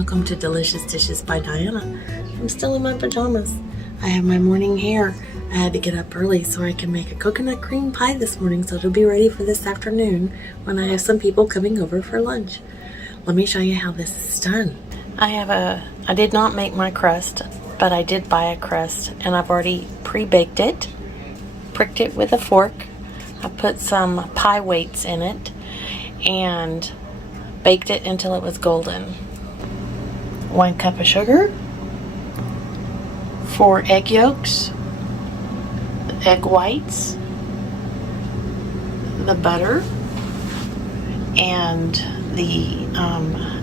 welcome to Delicious Dishes by Diana. I'm still in my pajamas. I have my morning hair. I had to get up early so I can make a coconut cream pie this morning so it'll be ready for this afternoon when I have some people coming over for lunch. Let me show you how this is done. I did not make my crust, but I did buy a crust and I've already pre-baked it, pricked it with a fork. I put some pie weights in it and baked it until it was golden. 1 cup of sugar, 4 egg yolks, the egg whites, the butter, and the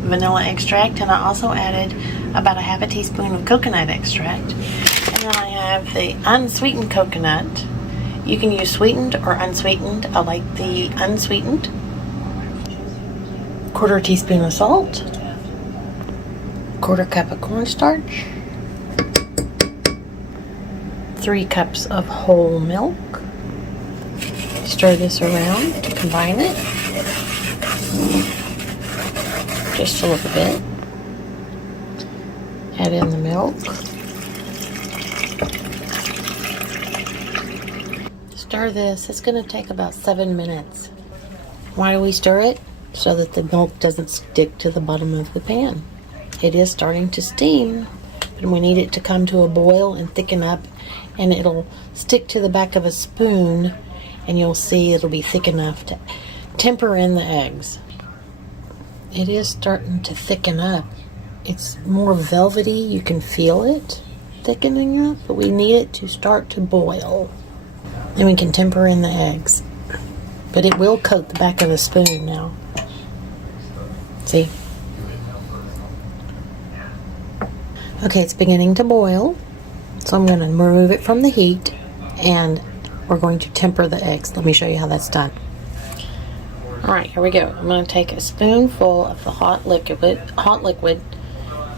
vanilla extract, and I also added about a half a teaspoon of coconut extract. And then I have the unsweetened coconut. You can use sweetened or unsweetened. I like the unsweetened. 1/4 teaspoon of salt, 1/4 cup of cornstarch, 3 cups of whole milk. Stir this around to combine it just a little bit. Add in the milk. Stir this. It's going to take about 7 minutes. Why do we stir it? So that the milk doesn't stick to the bottom of the pan. It is starting to steam, and we need it to come to a boil and thicken up, and it'll stick to the back of a spoon, and you'll see it'll be thick enough to temper in the eggs. It is starting to thicken up. It's more velvety. You can feel it thickening up, but we need it to start to boil. Then we can temper in the eggs. But it will coat the back of the spoon now. See? Okay, it's beginning to boil. So I'm going to remove it from the heat and we're going to temper the eggs. Let me show you how that's done. Alright, here we go. I'm going to take a spoonful of the hot liquid.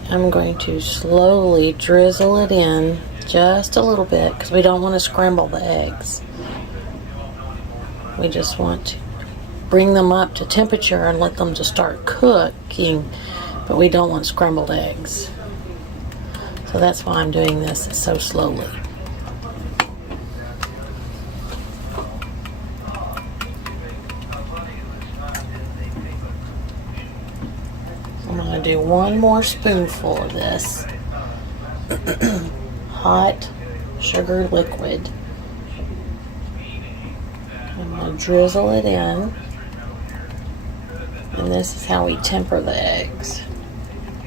I'm going to slowly drizzle it in just a little bit because we don't want to scramble the eggs. We just want to bring them up to temperature and let them just start cooking, but we don't want scrambled eggs. So that's why I'm doing this so slowly. I'm going to do 1 more spoonful of this hot sugar liquid. I'm going to drizzle it in. And this is how we temper the eggs.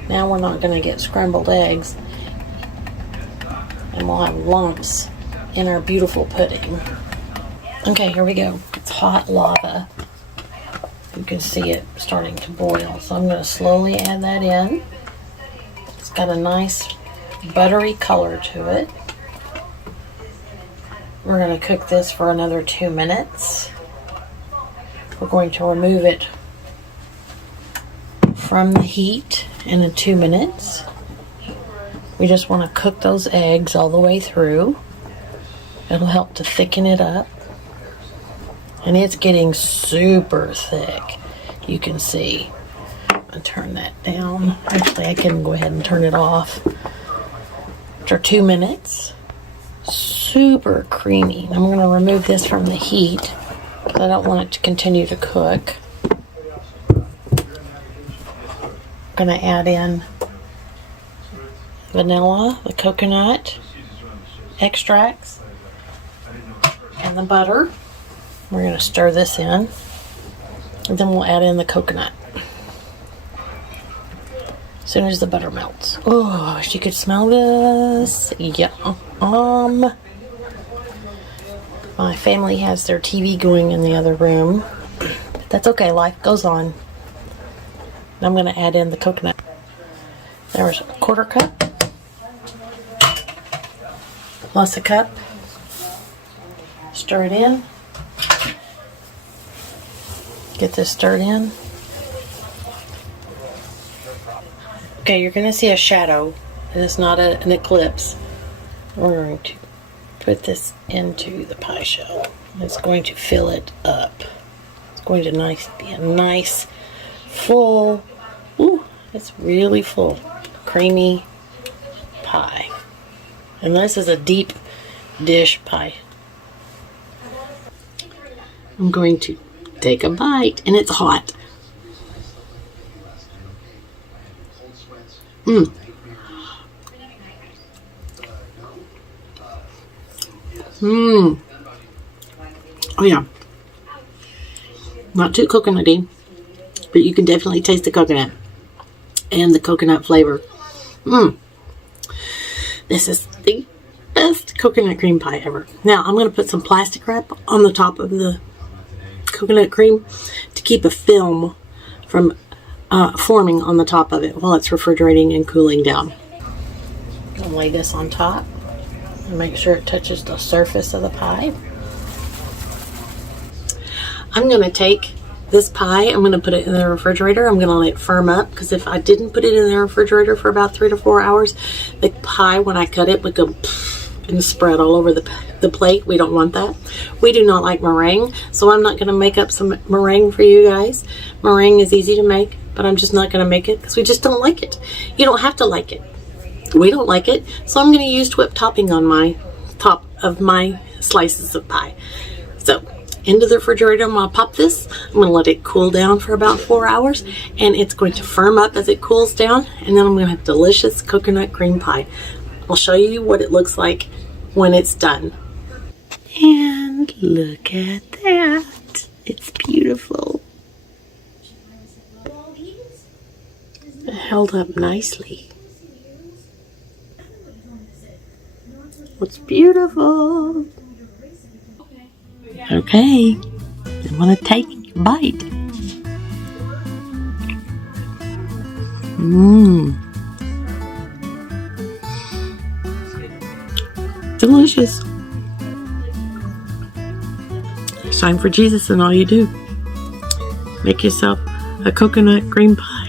Now we're not going to get scrambled eggs. And we'll have lumps in our beautiful pudding. Okay, here we go. It's hot lava. You can see it starting to boil. So I'm going to slowly add that in. It's got a nice buttery color to it. We're going to cook this for another 2 minutes. We're going to remove it from the heat in 2 minutes. We just want to cook those eggs all the way through. It'll help to thicken it up. And it's getting super thick. You can see. I'll turn that down. Actually, I can go ahead and turn it off. After 2 minutes, super creamy. I'm going to remove this from the heat because I don't want it to continue to cook. I'm going to add in vanilla, the coconut extracts, and the butter. We're going to stir this in, and then we'll add in the coconut as soon as the butter melts. Oh, I wish you could smell this. Yum. My family has their TV going in the other room, but that's okay. Life goes on. I'm going to add in the coconut. There's a 1/4 cup plus a cup. Stir it in. Get this stirred in. Okay, you're going to see a shadow. It is not an eclipse. We're going to put this into the pie shell. It's going to fill it up. It's going to be a nice, full, It's really full. Creamy pie. And this is a deep dish pie. I'm going to take a bite, and it's hot. Mmm. Mmm. Oh yeah. Not too coconutty, but you can definitely taste the coconut and the coconut flavor. Mmm. This is the best coconut cream pie ever. Now I'm going to put some plastic wrap on the top of the coconut cream to keep a film from forming on the top of it while it's refrigerating and cooling down. I'm going to lay this on top and make sure it touches the surface of the pie. I'm going to take this pie, I'm going to put it in the refrigerator. I'm going to let it firm up, because if I didn't put it in the refrigerator for about 3 to 4 hours, the pie, when I cut it, would go and spread all over the plate. We don't want that. We do not like meringue, so I'm not going to make up some meringue for you guys. Meringue is easy to make, but I'm just not going to make it because we just don't like it. You don't have to like it. We don't like it, so I'm going to use whipped topping on my top of my slices of pie. So into the refrigerator, I'm going to pop this. I'm going to let it cool down for about 4 hours, and it's going to firm up as it cools down, and then I'm going to have delicious coconut cream pie. I'll show you what it looks like when it's done. And look at that. It's beautiful. It held up nicely. It's beautiful. Okay, I'm gonna take a bite. Mmm. Delicious. It's time for Jesus, and all you do, make yourself a coconut cream pie.